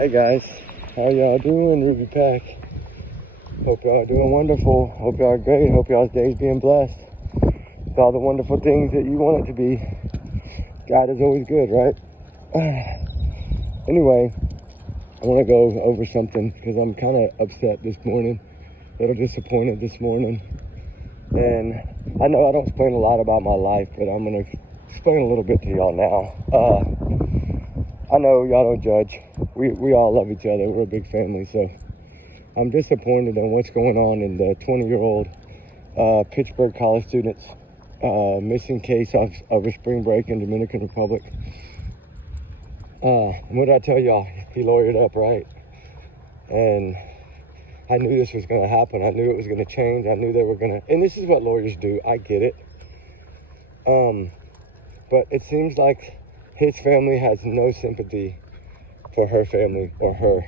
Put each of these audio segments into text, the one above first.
Hey guys, how y'all doing? Riibe Pack. Hope y'all are doing wonderful. Hope y'all are great. Hope y'all's day's being blessed with all the wonderful things that you want it to be. God is always good, right? Anyway, I want to go over something because I'm kind of upset this morning, a little disappointed this morning. And I know I don't explain a lot about my life, but I'm going to explain a little bit to y'all now. I know y'all don't judge. We all love each other. We're a big family, so I'm disappointed on what's going on in the 20-year-old Pittsburgh college students missing case of a spring break in Dominican Republic. What did I tell y'all? He lawyered up, right? And I knew this was going to happen. I knew it was going to change. I knew they were going to, and this is what lawyers do. I get it. But it seems like his family has no sympathy for her family or her.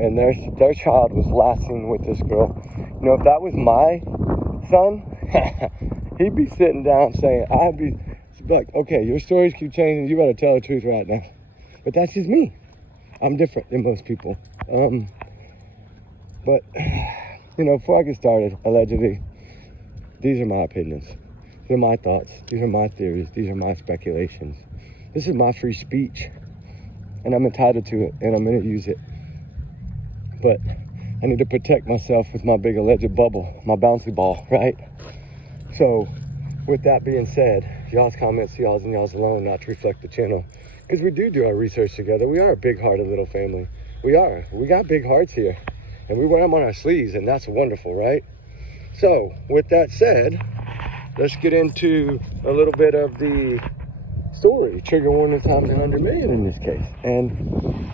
And their child was last seen with this girl. You know, if that was my son, he'd be sitting down saying, I'd be like, okay, your stories keep changing. You better tell the truth right now. But that's just me. I'm different than most people. But, you know, before I get started, allegedly, these are my opinions. These are my thoughts. These are my theories. These are my speculations. This is my free speech. And I'm entitled to it, and I'm going to use it. But I need to protect myself with my big alleged bubble, my bouncy ball, right? So, with that being said, y'all's comments, y'all's and y'all's alone, not to reflect the channel. Because we do our research together. We are a big-hearted little family. We are. We got big hearts here. And we wear them on our sleeves, and that's wonderful, right? So, with that said, let's get into a little bit of the story. Trigger warning times 100 million in this case. And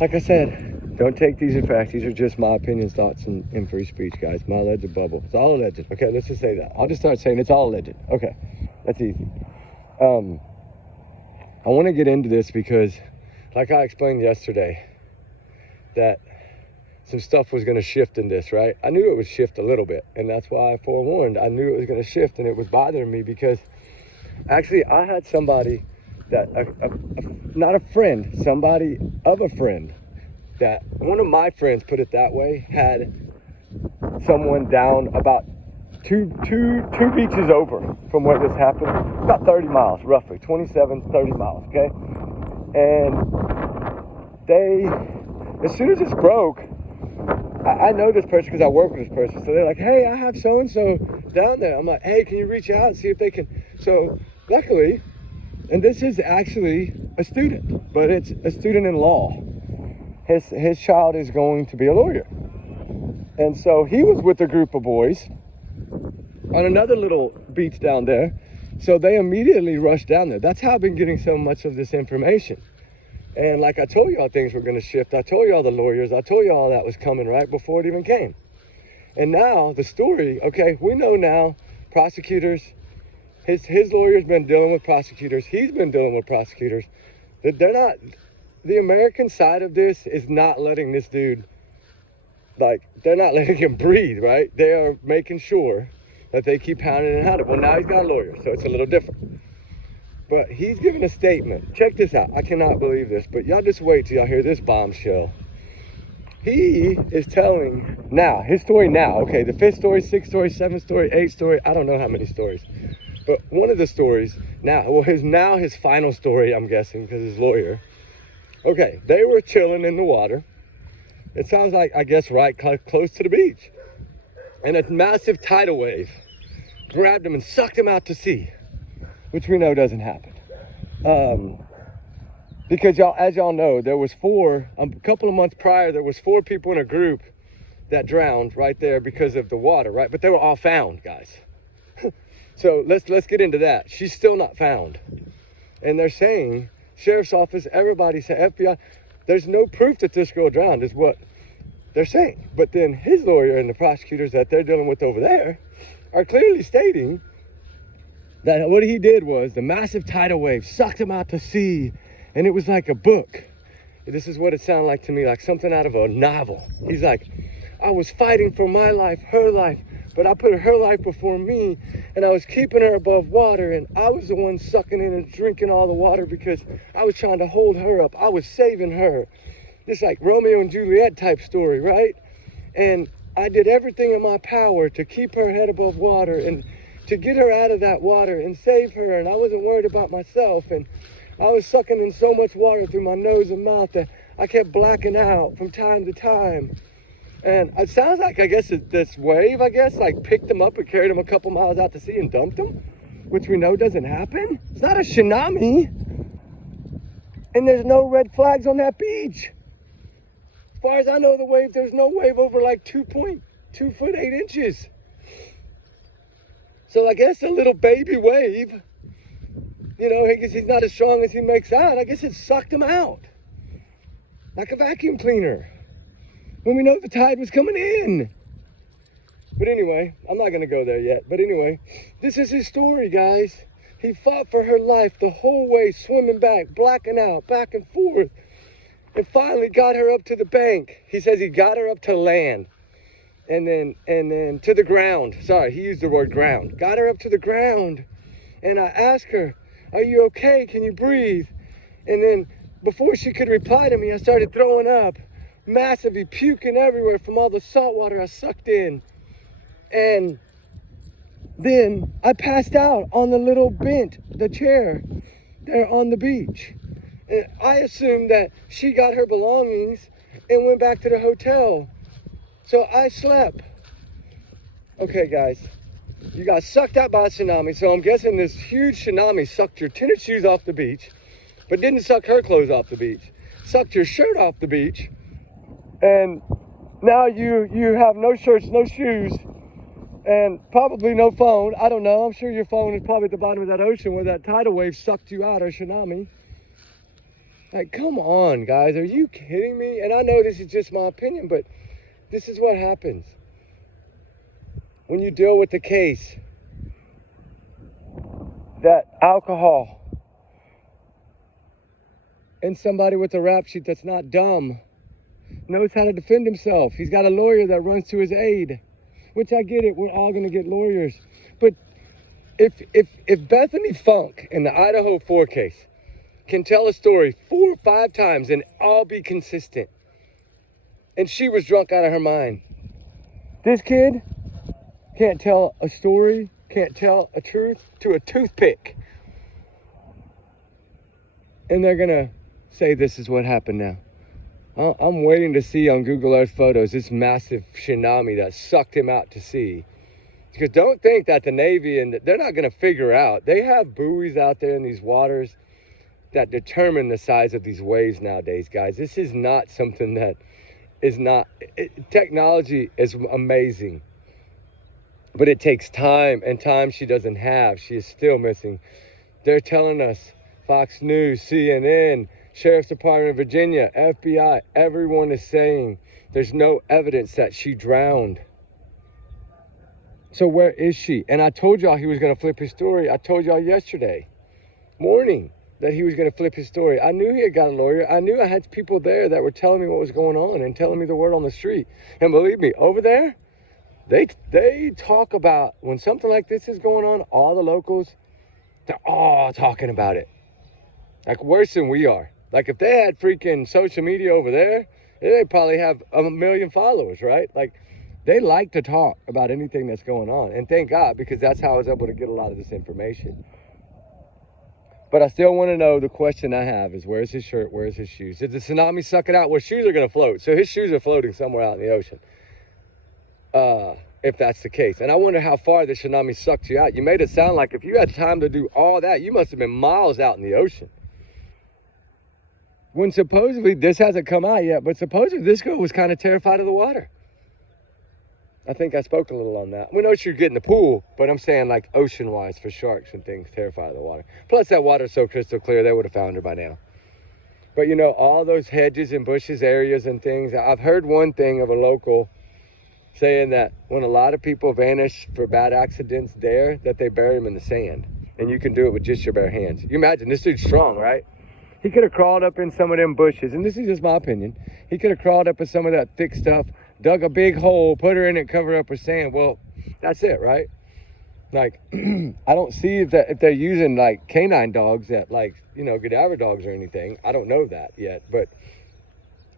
like I said, don't take these as facts. These are just my opinions, thoughts, and free speech, guys. My alleged bubble. It's all alleged. Okay, let's just say that. I'll just start saying it's all alleged. Okay, that's easy. I want to get into this because, like I explained yesterday, that some stuff was going to shift in this, right? I knew it would shift a little bit, and that's why I forewarned. I knew it was going to shift, and it was bothering me because actually I had somebody that, not a friend, somebody of a friend, that one of my friends, put it that way, had someone down about two beaches over from where this happened, about 30 miles, roughly, 27, 30 miles, okay? And they, as soon as this broke, I know this person because I work with this person. So they're like, hey, I have so-and-so down there. I'm like, hey, can you reach out and see if they can? So luckily, and this is actually a student, but it's a student in law. His child is going to be a lawyer. And so he was with a group of boys on another little beach down there. So they immediately rushed down there. That's how I've been getting so much of this information. And like I told y'all, things were going to shift. I told y'all the lawyers. I told y'all that was coming right before it even came. And now the story, okay, we know now prosecutors, his lawyer's been dealing with prosecutors. He's been dealing with prosecutors. They're not, the American side of this is not letting this dude, like, they're not letting him breathe, right? They are making sure that they keep pounding and hounding. Well, now he's got a lawyer, so it's a little different. But he's giving a statement. Check this out. I cannot believe this, but y'all just wait till y'all hear this bombshell. He is telling now, his story now, okay, the 5th story, 6th story, 7th story, 8th story, I don't know how many stories. But one of the stories, now, well, his final story, I'm guessing, because his lawyer. Okay, they were chilling in the water. It sounds like, I guess, right close to the beach. And a massive tidal wave grabbed him and sucked him out to sea, which we know doesn't happen. Because y'all, as y'all know, there was a couple of months prior, there was 4 people in a group that drowned right there because of the water, right? But they were all found, guys. So let's get into that. She's still not found. And they're saying, sheriff's office, everybody said, FBI, there's no proof that this girl drowned is what they're saying. But then his lawyer and the prosecutors that they're dealing with over there are clearly stating that what he did was the massive tidal wave sucked him out to sea, and it was like a book. This is what it sounded like to me, like something out of a novel. He's like, I was fighting for my life, her life, but I put her life before me, and I was keeping her above water, and I was the one sucking in and drinking all the water because I was trying to hold her up. I was saving her. This like Romeo and Juliet type story, right? And I did everything in my power to keep her head above water and to get her out of that water and save her. And I wasn't worried about myself. And I was sucking in so much water through my nose and mouth that I kept blacking out from time to time. And it sounds like, I guess, this wave, like picked them up and carried them a couple miles out to sea and dumped them, which we know doesn't happen. It's not a tsunami. And there's no red flags on that beach. As far as I know, the wave, there's no wave over like 2.2 foot 8 inches. So I guess a little baby wave, I guess he's not as strong as he makes out. I guess it sucked him out like a vacuum cleaner when we know the tide was coming in. But anyway, I'm not going to go there yet. But anyway, this is his story, guys. He fought for her life the whole way, swimming back, blacking out, back and forth, and finally got her up to the bank. He says he got her up to land and then to the ground. Sorry, he used the word ground. Got her up to the ground. And I asked her, "Are you okay? Can you breathe?" And then before she could reply to me, I started throwing up, massively puking everywhere from all the salt water I sucked in. And then I passed out on the little the chair there on the beach. And I assumed that she got her belongings and went back to the hotel. So I slept. Okay, guys, you got sucked out by a tsunami. So I'm guessing this huge tsunami sucked your tennis shoes off the beach, but didn't suck her clothes off the beach. Sucked your shirt off the beach. And now you have no shirts, no shoes, and probably no phone. I don't know. I'm sure your phone is probably at the bottom of that ocean where that tidal wave sucked you out, or tsunami. Like, come on, guys. Are you kidding me? And I know this is just my opinion, but this is what happens when you deal with the case that alcohol and somebody with a rap sheet that's not dumb knows how to defend himself. He's got a lawyer that runs to his aid, which I get it. We're all going to get lawyers. But if Bethany Funk in the Idaho 4 case can tell a story 4 or 5 times and all be consistent, and she was drunk out of her mind, this kid can't tell a story, can't tell a truth to a toothpick. And they're going to say this is what happened now. I'm waiting to see on Google Earth photos this massive tsunami that sucked him out to sea. Because don't think that the Navy, and they're not going to figure out. They have buoys out there in these waters that determine the size of these waves nowadays, guys. This is not something that is not... technology is amazing. But it takes time, and time she doesn't have. She is still missing. They're telling us, Fox News, CNN, Sheriff's Department of Virginia, FBI, everyone is saying there's no evidence that she drowned. So where is she? And I told y'all he was going to flip his story. I told y'all yesterday morning that he was going to flip his story. I knew he had got a lawyer. I knew I had people there that were telling me what was going on and telling me the word on the street. And believe me, over there, they talk about when something like this is going on, all the locals, they're all talking about it. Like worse than we are. Like if they had freaking social media over there, they probably have 1 million followers, right? Like they like to talk about anything that's going on. And thank God, because that's how I was able to get a lot of this information. But I still want to know, the question I have is, where's his shirt? Where's his shoes? Did the tsunami suck it out? Well, shoes are going to float. So his shoes are floating somewhere out in the ocean. If that's the case. And I wonder how far the tsunami sucked you out. You made it sound like if you had time to do all that, you must have been miles out in the ocean. When supposedly, this hasn't come out yet, but supposedly this girl was kind of terrified of the water. I think I spoke a little on that. We know she'd get in the pool, but I'm saying like ocean-wise for sharks and things, terrified of the water. Plus that water's so crystal clear, they would have found her by now. But you know, all those hedges and bushes areas and things, I've heard one thing of a local saying that when a lot of people vanish for bad accidents there, that they bury them in the sand. And you can do it with just your bare hands. You imagine, this dude's strong, right? He could have crawled up in some of them bushes, and this is just my opinion. He could have crawled up in some of that thick stuff, dug a big hole, put her in it, cover up with sand. Well, that's it, right? Like, I don't see if they're using like canine dogs that like, cadaver dogs or anything. I don't know that yet, but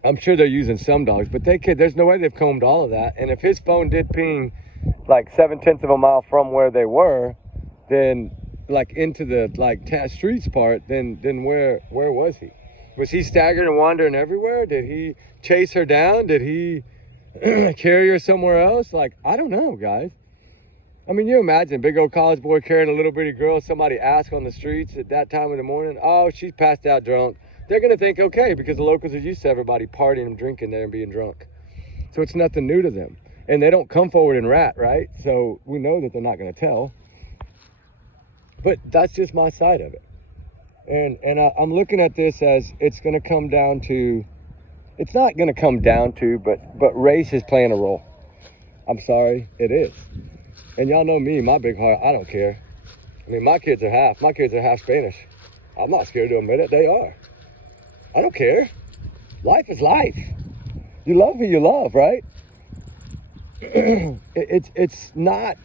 I'm sure they're using some dogs, but there's no way they've combed all of that. And if his phone did ping like 0.7 of a mile from where they were, then like into the like streets part, then where was he? Was he staggering and wandering everywhere? Did he chase her down? Did he carry her somewhere else? Like, I don't know, guys. I mean, you imagine big old college boy carrying a little bitty girl, somebody asks on the streets at that time of the morning, oh, she's passed out drunk. They're going to think, okay, because the locals are used to everybody partying and drinking there and being drunk. So it's nothing new to them. And they don't come forward and rat, right? So we know that they're not going to tell. But that's just my side of it. And I'm looking at this as it's going to come down to, it's not going to come down to, but race is playing a role. I'm sorry, it is. And y'all know me, my big heart, I don't care. I mean, my kids are half Spanish. I'm not scared to admit it, they are. I don't care. Life is life. You love who you love, right? It's not.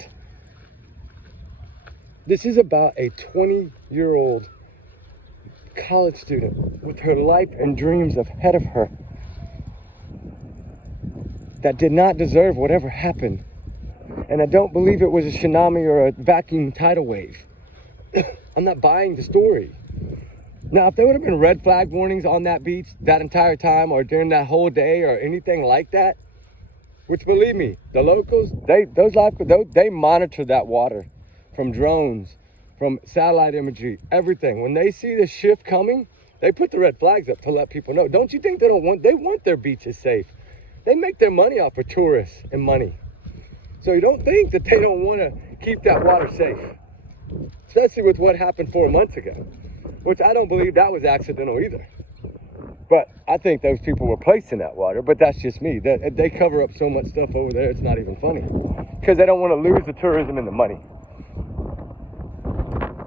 This is about a 20-year-old college student with her life and dreams ahead of her that did not deserve whatever happened. And I don't believe it was a tsunami or a vacuum tidal wave. I'm not buying the story. Now, if there would have been red flag warnings on that beach that entire time or during that whole day or anything like that, which believe me, the locals, they monitor that water from drones, from satellite imagery, everything. When they see the shift coming, they put the red flags up to let people know. Don't you think they want their beaches safe? They make their money off of tourists and money. So you don't think that they don't want to keep that water safe, especially with what happened 4 months ago, which I don't believe that was accidental either. But I think those people were placed in that water, but that's just me. They cover up so much stuff over there, it's not even funny. Because they don't want to lose the tourism and the money.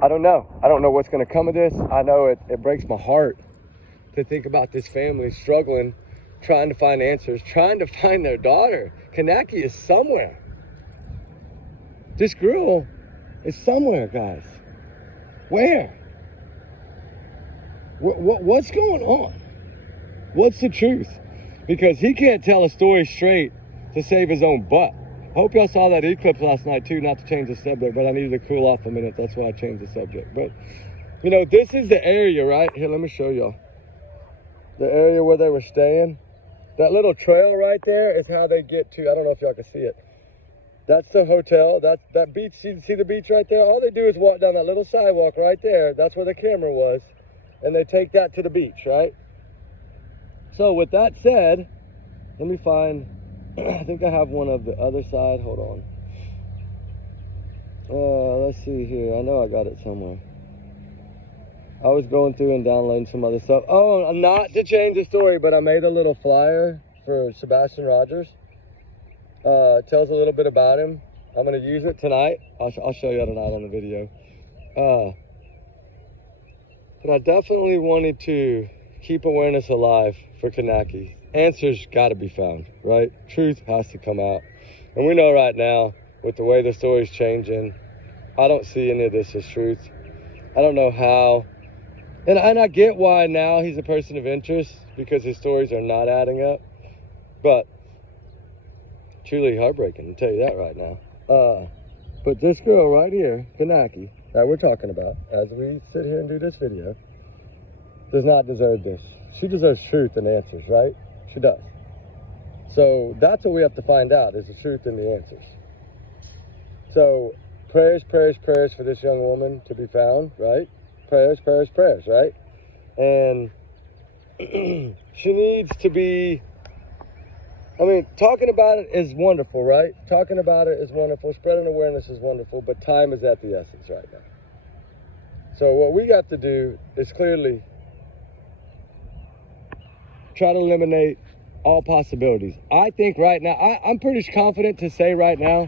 I don't know. I don't know what's going to come of this. I know it breaks my heart to think about this family struggling, trying to find answers, trying to find their daughter. Konanki is somewhere. This girl is somewhere, guys. Where? What's going on? What's the truth? Because he can't tell a story straight to save his own butt. Hope y'all saw that eclipse last night too, not to change the subject, but I needed to cool off a minute. That's why I changed the subject. But, you know, this is the area, right? Here, let me show y'all. The area where they were staying. That little trail right there is how they get to, I don't know if y'all can see it. That's the hotel. That beach, see the beach right there? All they do is walk down that little sidewalk right there. That's where the camera was. And they take that to the beach, right? So with that said, let me find, I think I have one of the other side. Hold on. Let's see here. I know I got it somewhere. I was going through and downloading some other stuff. Oh, not to change the story, but I made a little flyer for Sebastian Rogers. It tells a little bit about him. I'm going to use it tonight. I'll show you tonight on the video. But I definitely wanted to keep awareness alive for Konanki. Answers got to be found, right? Truth has to come out. And we know right now, with the way the story's changing, I don't see any of this as truth. I don't know how. And I get why now he's a person of interest, because his stories are not adding up. But truly heartbreaking, I'll tell you that right now. But this girl right here, Konanki, that we're talking about, as we sit here and do this video, does not deserve this. She deserves truth and answers, right? She does. So that's what we have to find out, is the truth and the answers. So prayers, prayers, prayers for this young woman to be found, right? Prayers, prayers, prayers, right? And she needs to be, I mean, talking about it is wonderful, right? Talking about it is wonderful. Spreading awareness is wonderful, but time is at the essence right now. So what we got to do is clearly try to eliminate all possibilities. I think right now, I'm pretty confident to say right now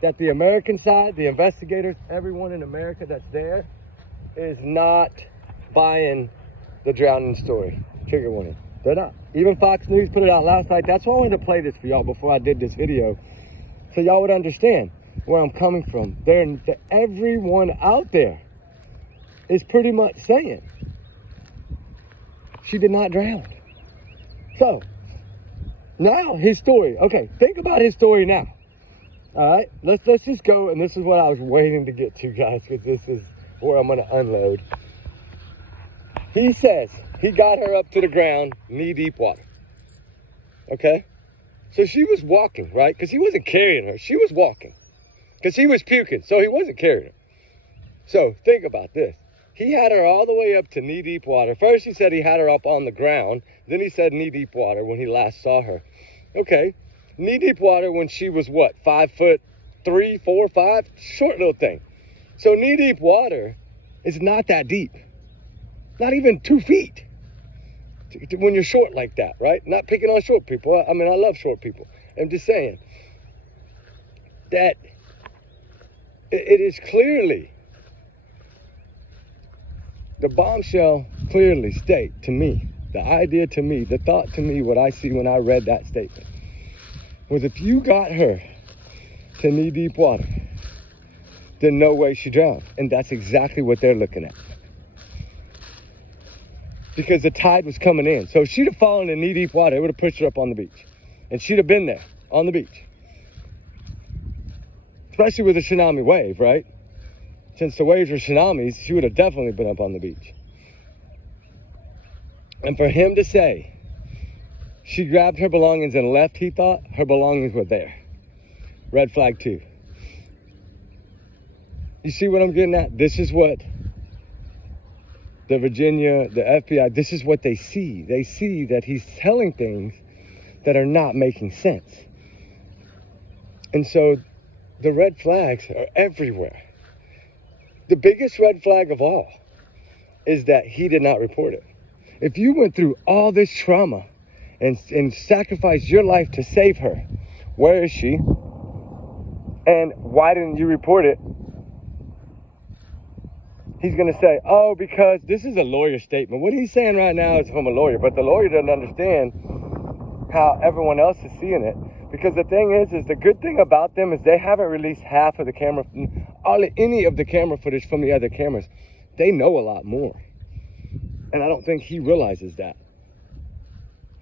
that the American side, the investigators, everyone in America that's there, is not buying the drowning story. Trigger warning. They're not. Even Fox News put it out last night. That's why I wanted to play this for y'all before I did this video, so y'all would understand where I'm coming from. Everyone out there is pretty much saying she did not drown. So Now, his story. Okay, think about his story now. All right, let's just go, and this is what I was waiting to get to, guys, because this is where I'm going to unload. He says he got her up to the ground, knee-deep water. Okay? So she was walking, right? Because he wasn't carrying her. She was walking. Because he was puking, so he wasn't carrying her. So think about this. He had her all the way up to knee-deep water. First he said he had her up on the ground. Then he said knee-deep water when he last saw her. Okay. Knee-deep water when she was what? 5'3", 4, 5? Short little thing. So knee-deep water is not that deep. Not even 2 feet. When you're short like that, right? Not picking on short people. I mean, I love short people. I'm just saying that it is clearly, the bombshell clearly state to me, the idea to me, the thought to me, what I see when I read that statement, was if you got her to knee-deep water, then no way she drowned. And that's exactly what they're looking at. Because the tide was coming in. So if she'd have fallen in knee-deep water, it would have pushed her up on the beach. And she'd have been there on the beach. Especially with a tsunami wave, right? Since the waves were tsunamis, she would have definitely been up on the beach. And for him to say she grabbed her belongings and left, he thought her belongings were there. Red flag 2. You see what I'm getting at? This is what the Virginia, the FBI, this is what they see. They see that he's telling things that are not making sense. And so the red flags are everywhere. The biggest red flag of all is that he did not report it. If you went through all this trauma and sacrificed your life to save her, where is she? And why didn't you report it? He's going to say, oh, because this is a lawyer statement. What he's saying right now is from a lawyer, but the lawyer doesn't understand how everyone else is seeing it. Because the thing is the good thing about them is they haven't released half of the camera, any of the camera footage from the other cameras. They know a lot more. And I don't think he realizes that.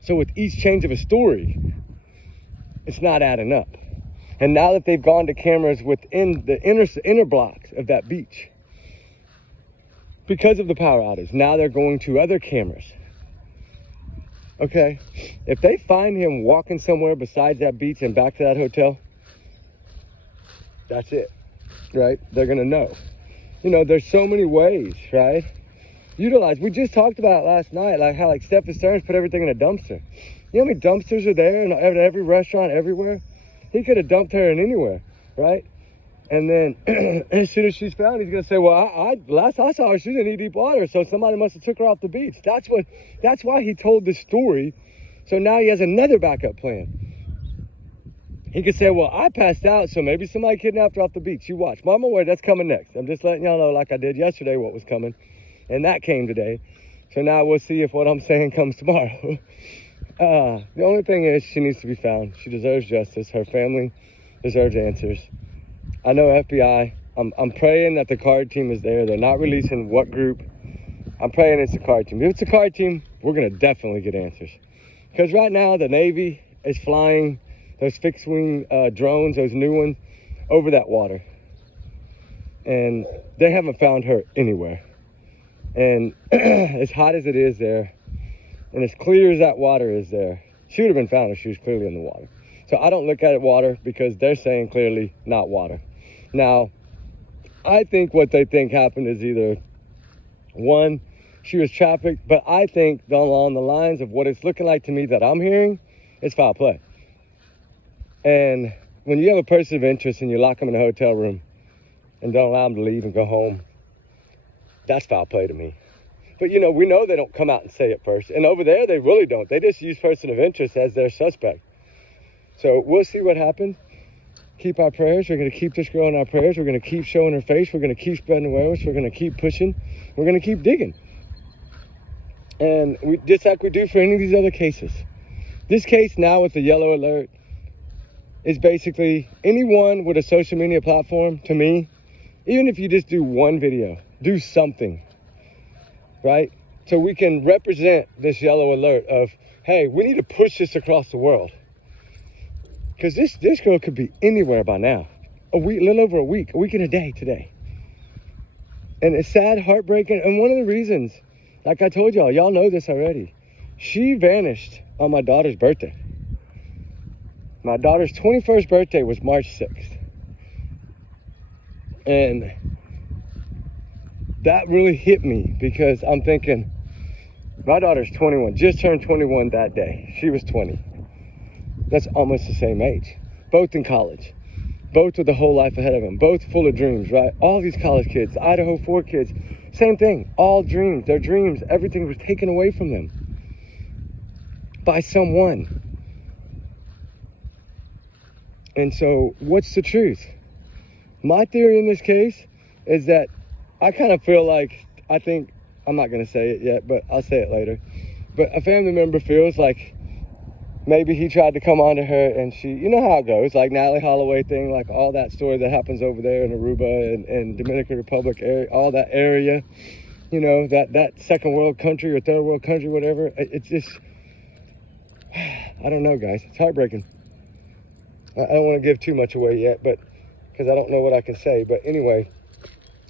So with each change of a story, it's not adding up. And now that they've gone to cameras within the inner blocks of that beach, because of the power outage, now they're going to other cameras. Okay, if they find him walking somewhere besides that beach and back to that hotel, that's it, right? They're gonna know. You know, there's so many ways, right? Utilize, we just talked about it last night, like how like Stephen Stearns put everything in a dumpster. You know how many dumpsters are there in every restaurant, everywhere? He could have dumped her in anywhere, right? And then as soon as she's found, he's gonna say, well, last I saw her, she's in knee-deep water, so somebody must have took her off the beach. That's why he told this story. So now he has another backup plan. He could say, well, I passed out, so maybe somebody kidnapped her off the beach. You watch. Mama, wait, that's coming next. I'm just letting y'all know, like I did yesterday, what was coming. And that came today. So now we'll see if what I'm saying comes tomorrow. The only thing is she needs to be found. She deserves justice. Her family deserves answers. I know FBI, I'm praying that the card team is there. They're not releasing what group. I'm praying it's the card team. If it's a card team, we're going to definitely get answers. Because right now, the Navy is flying those fixed-wing drones, those new ones, over that water. And they haven't found her anywhere. And as hot as it is there, and as clear as that water is there, she would have been found if she was clearly in the water. So I don't look at it water because they're saying clearly not water. Now, I think what they think happened is either, one, she was trafficked, but I think along the lines of what it's looking like to me that I'm hearing, it's foul play. And when you have a person of interest and you lock them in a hotel room and don't allow them to leave and go home, that's foul play to me. But, you know, we know they don't come out and say it first. And over there, they really don't. They just use person of interest as their suspect. So we'll see what happens. Keep our prayers. We're going to keep this girl in our prayers. We're going to keep showing her face. We're going to keep spreading awareness. We're going to keep pushing. We're going to keep digging. And just like we do for any of these other cases. This case now with the yellow alert is basically anyone with a social media platform, to me, even if you just do one video, do something, right? So we can represent this yellow alert of, hey, we need to push this across the world. Because this girl could be anywhere by now. A little over a week and a day today. And it's sad, heartbreaking. And one of the reasons, like I told y'all know this already. She vanished on my daughter's birthday. My daughter's 21st birthday was March 6th. And that really hit me because I'm thinking, my daughter's 21, just turned 21 that day. She was 20. That's almost the same age. Both in college. Both with a whole life ahead of them. Both full of dreams, right? All these college kids, Idaho 4 kids, same thing. All dreams. Their dreams, everything was taken away from them by someone. And so, what's the truth? My theory in this case is that I kind of feel like, I think, I'm not going to say it yet, but I'll say it later. But a family member feels like maybe he tried to come on to her and she, you know how it goes, like Natalie Holloway thing, like all that story that happens over there in Aruba and Dominican Republic area, all that area, you know, that second world country or third world country, whatever. It's just, I don't know, guys. It's heartbreaking. I don't want to give too much away yet, but because I don't know what I can say. But anyway,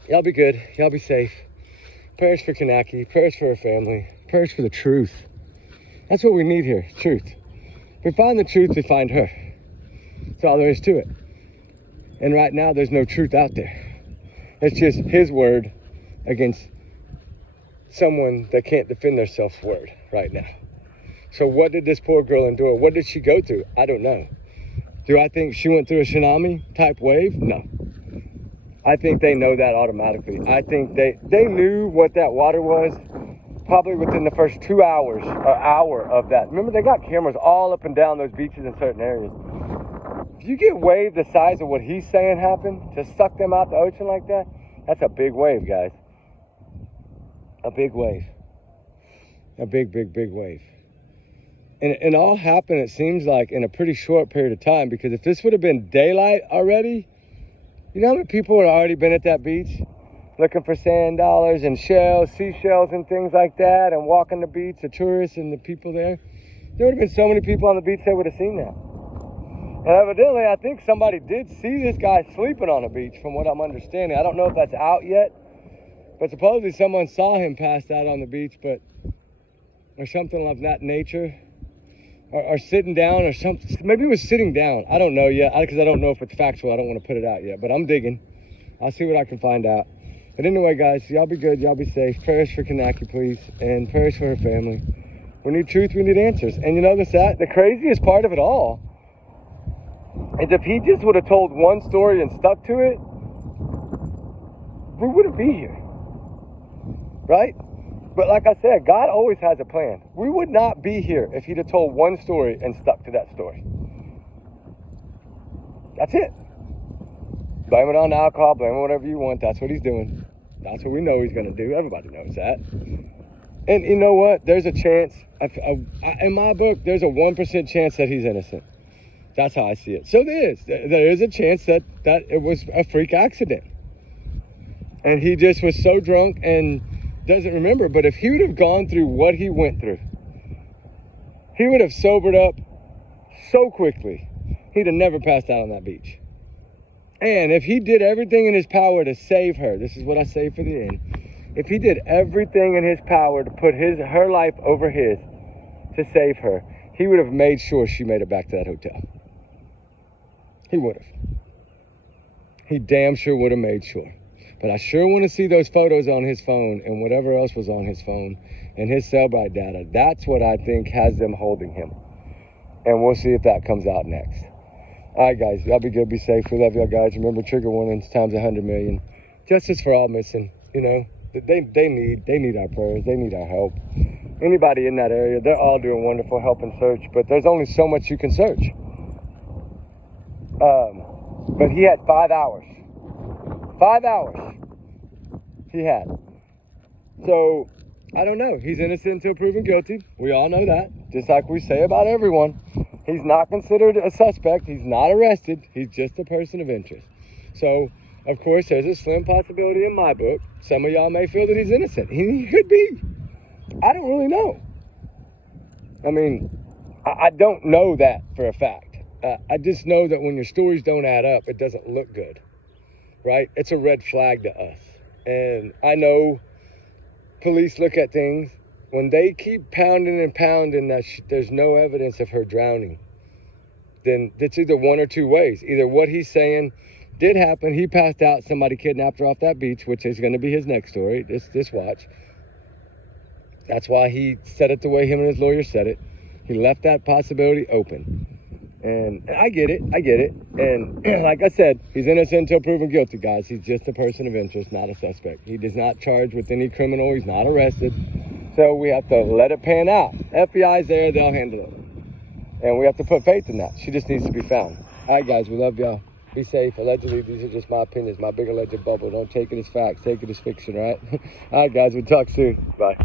y'all be good. Y'all be safe. Prayers for Konanki. Prayers for her family. Prayers for the truth. That's what we need here, truth. If we find the truth, we find her. That's all there is to it. And right now, there's no truth out there. It's just his word against someone that can't defend their self-word right now. So what did this poor girl endure? What did she go through? I don't know. Do I think she went through a tsunami type wave? No. I think they know that automatically. I think they knew what that water was probably within the first 2 hours or hour of that. Remember, they got cameras all up and down those beaches in certain areas. If you get wave the size of what he's saying happened to suck them out the ocean like that, that's a big wave, guys. A big wave. A big, big, big wave. And it all happened, it seems like, in a pretty short period of time, because if this would have been daylight already, you know how many people would have already been at that beach looking for sand dollars and shells, seashells and things like that, and walking the beach, the tourists and the people there? There would have been so many people on the beach that would have seen that. And evidently, I think somebody did see this guy sleeping on the beach, from what I'm understanding. I don't know if that's out yet, but supposedly someone saw him passed out on the beach, or something of that nature. Or sitting down or something. Maybe it was sitting down. I don't know yet, because I don't know if it's factual. I don't want to put it out yet, but I'm digging. I'll see what I can find out. But anyway, guys, y'all be good. Y'all be safe. Prayers for Konanki, please, and prayers for her family. We need truth. We need answers. And you know the craziest part of it all is if he just would have told one story and stuck to it, we wouldn't be here, right? But like I said, God always has a plan. We would not be here if he'd have told one story and stuck to that story. That's it. Blame it on alcohol, blame it on whatever you want. That's what he's doing. That's what we know he's going to do. Everybody knows that. And you know what? There's a chance, in my book, there's a 1% chance that he's innocent. That's how I see it. So there is a chance that it was a freak accident. And he just was so drunk and doesn't remember. But if he would have gone through what he went through, he would have sobered up so quickly. He'd have never passed out on that beach. And if he did everything in his power to save her, this is what I say for the end. If he did everything in his power to put her life over his to save her, he would have made sure she made it back to that hotel. He would have. He damn sure would have made sure. But I sure want to see those photos on his phone and whatever else was on his phone and his cell-by data. That's what I think has them holding him. And we'll see if that comes out next. All right, guys. Y'all be good. Be safe. We love y'all, guys. Remember, trigger warnings times 100 million. Justice for all missing. You know, they need our prayers. They need our help. Anybody in that area, they're all doing wonderful help and search. But there's only so much you can search. But he had 5 hours. 5 hours he had. So, I don't know. He's innocent until proven guilty. We all know that. Just like we say about everyone. He's not considered a suspect. He's not arrested. He's just a person of interest. So, of course, there's a slim possibility in my book. Some of y'all may feel that he's innocent. He could be. I don't really know. I mean, I don't know that for a fact. I just know that when your stories don't add up, it doesn't look good, right? It's a red flag to us. And I know police look at things, when they keep pounding and pounding that there's no evidence of her drowning, then it's either one or two ways. Either what he's saying did happen, he passed out, somebody kidnapped her off that beach, which is going to be his next story. Just watch. That's why he said it the way him and his lawyer said it. He left that possibility open. And I get it. And like I said, he's innocent until proven guilty, guys. He's just a person of interest, not a suspect. He does not charge with any criminal. He's not arrested. So we have to let it pan out. FBI's there, they'll handle it. And we have to put faith in that. She just needs to be found. All right, guys, we love y'all. Be safe. Allegedly, these are just my opinions, my big alleged bubble. Don't take it as facts. Take it as fiction, right? All right, guys, we'll talk soon. Bye.